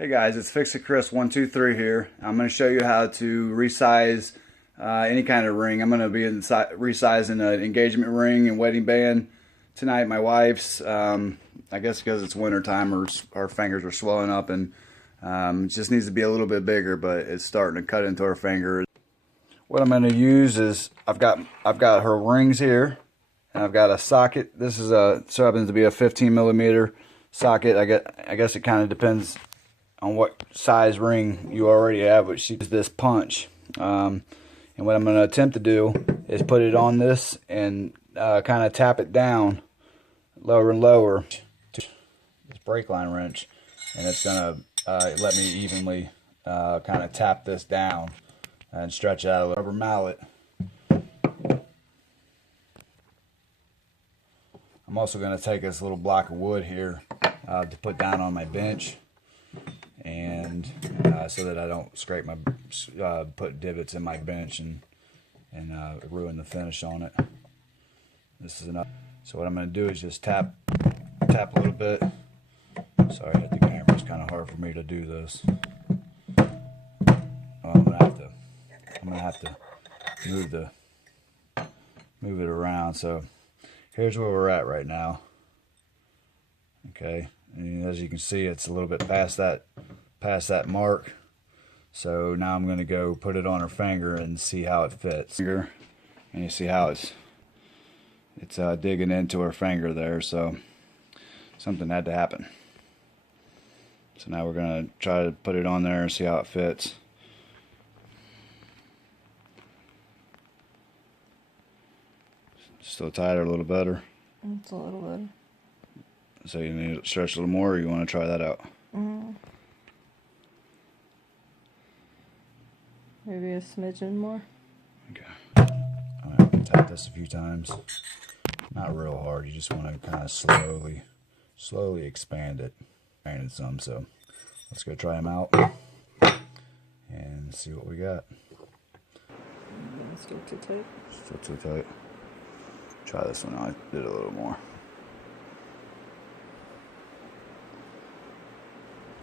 Hey guys, it's Fix-It-Chris123 here. I'm going to show you how to resize any kind of ring. I'm going to be resizing an engagement ring and wedding band tonight. My wife's, I guess because it's winter time, our fingers are swelling up and it just needs to be a little bit bigger, but it's starting to cut into her finger. What I'm going to use is I've got her rings here, and I've got a socket. This is so happens to be a 15 millimeter socket. I guess it kind of depends on what size ring you already have, but she uses this punch. And what I'm going to attempt to do is put it on this and kind of tap it down lower and lower to this brake line wrench, and it's going to let me evenly kind of tap this down and stretch it out a little. Rubber mallet. I'm also going to take this little block of wood here to put down on my bench, and so that I don't scrape my put divots in my bench and ruin the finish on it. This is enough. So what I'm going to do is just tap a little bit. Sorry, I hit the camera. It's kind of hard for me to do this. I'm gonna have to move it around. So here's where we're at right now. Okay, and as you can see, it's a little bit past that mark. So now I'm going to go put it on her finger and see how it fits. And you see how it's digging into her finger there. So something had to happen. So now we're going to try to put it on there and see how it fits. Still tighter, a little better. It's a little better. So you need to stretch a little more, or you want to try that out? Maybe a smidgen more. Okay. I'm going to tap this a few times. Not real hard. You just want to kind of slowly expand it. Expanded some. So let's go try them out and see what we got. Still too tight. Still too tight. Try this one. I did a little more.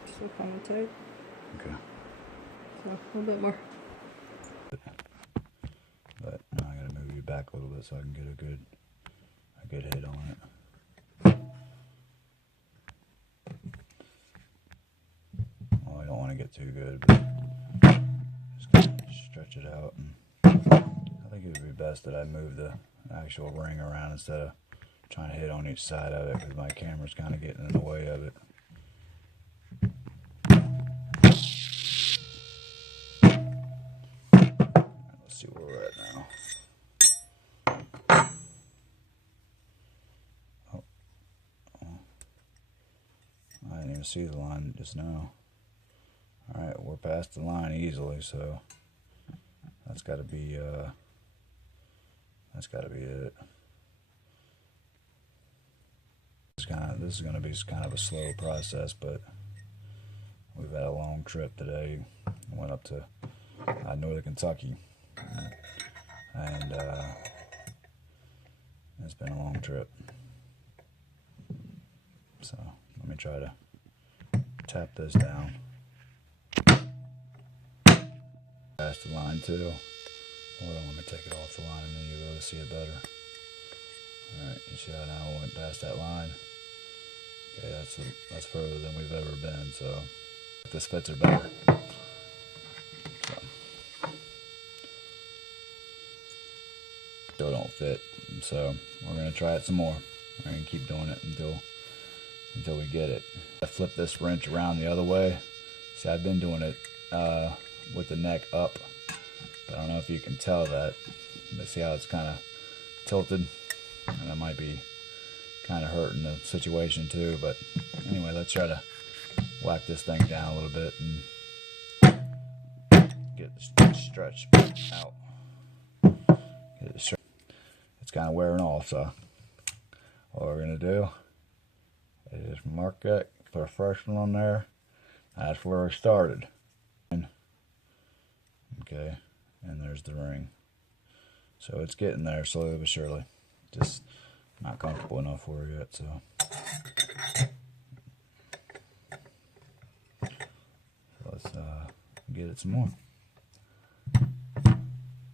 Still kind of tight. Okay. So a little bit more. But now I gotta move you back a little bit so I can get a good hit on it. Well, I don't want to get too good, but just gonna stretch it out. And I think it would be best that I move the actual ring around instead of trying to hit on each side of it, because my camera's kind of getting in the way of it. Let's see where we're at now. Oh. I didn't even see the line just now. Alright, we're past the line easily, so that's got to be it. This is going to be kind of a slow process, but we've had a long trip today. We went up to northern Kentucky, and it's been a long trip. So let me try to tap this down. Past the line too. Hold on, let me take it off the line and then you'll be able to see it better. Alright, you see how now I went past that line? Okay, that's further than we've ever been, so this fits her better. Still don't fit, so we're going to try it some more. We're going to keep doing it until we get it. I flip this wrench around the other way. See, I've been doing it with the neck up. I don't know if you can tell that, but see how it's kind of tilted, and that might be kind of hurting the situation too. But anyway, let's try to whack this thing down a little bit and get the stretch out. It's kind of wearing off, so what we're going to do is just mark that, put a fresh one on there. That's where we started. Okay, and there's the ring. So it's getting there slowly but surely. Just not comfortable enough for her yet, so it some more.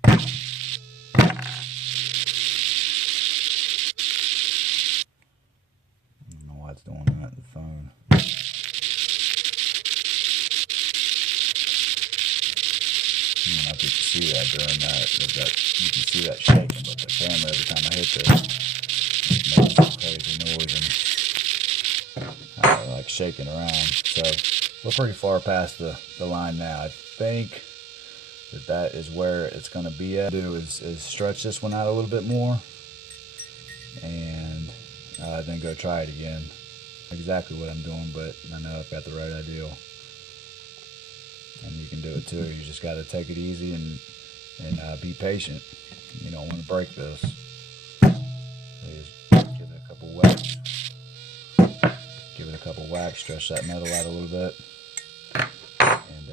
I don't know why it's doing that in the phone. I don't know if you can see that during that. You can see that shaking, but the camera, every time I hit this, it makes some crazy noise and like shaking around. So we're pretty far past the line now. I think that is where it's going to be at. Do is stretch this one out a little bit more, and then go try it again. Exactly what I'm doing, but I know I've got the right idea. And you can do it too. You just got to take it easy and be patient. You don't want to break this. So just give it a couple whacks. Give it a couple whacks. Stretch that metal out a little bit, and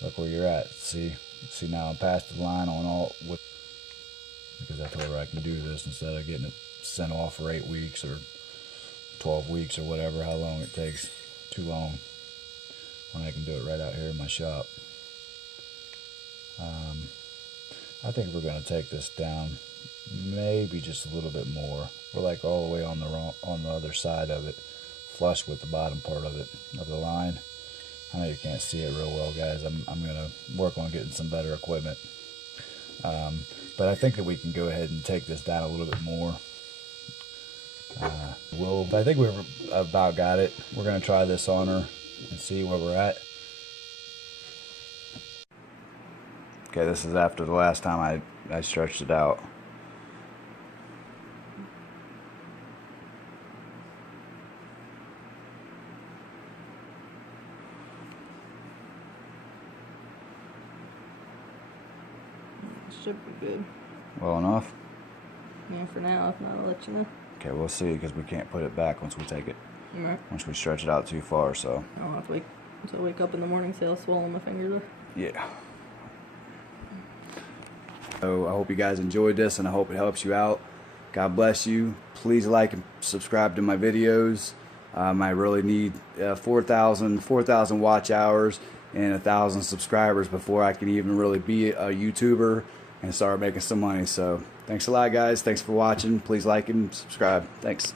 look where you're at. See now I'm past the line on all with, because I told her I can do this instead of getting it sent off for 8 weeks or 12 weeks or whatever, how long it takes. Too long. When I can do it right out here in my shop. I think we're going to take this down maybe just a little bit more. We're like all the way on the other side of it, flush with the bottom part of it, of the line. I know you can't see it real well, guys. I'm going to work on getting some better equipment. But I think that we can go ahead and take this down a little bit more. I think we've about got it. We're going to try this on her and see where we're at. Okay, this is after the last time I stretched it out. Should be good. Well enough? Yeah, for now. If not, I'll let you know. Okay, we'll see, because we can't put it back once we take it. Alright. Once we stretch it out too far, so. I'll have to wait until I wake up in the morning, see how swollen my fingers are. Yeah. So I hope you guys enjoyed this, and I hope it helps you out. God bless you. Please like and subscribe to my videos. I really need 4,000 watch hours and 1,000 subscribers before I can even really be a YouTuber and start making some money. So thanks a lot, guys. Thanks for watching. Please like and subscribe. Thanks.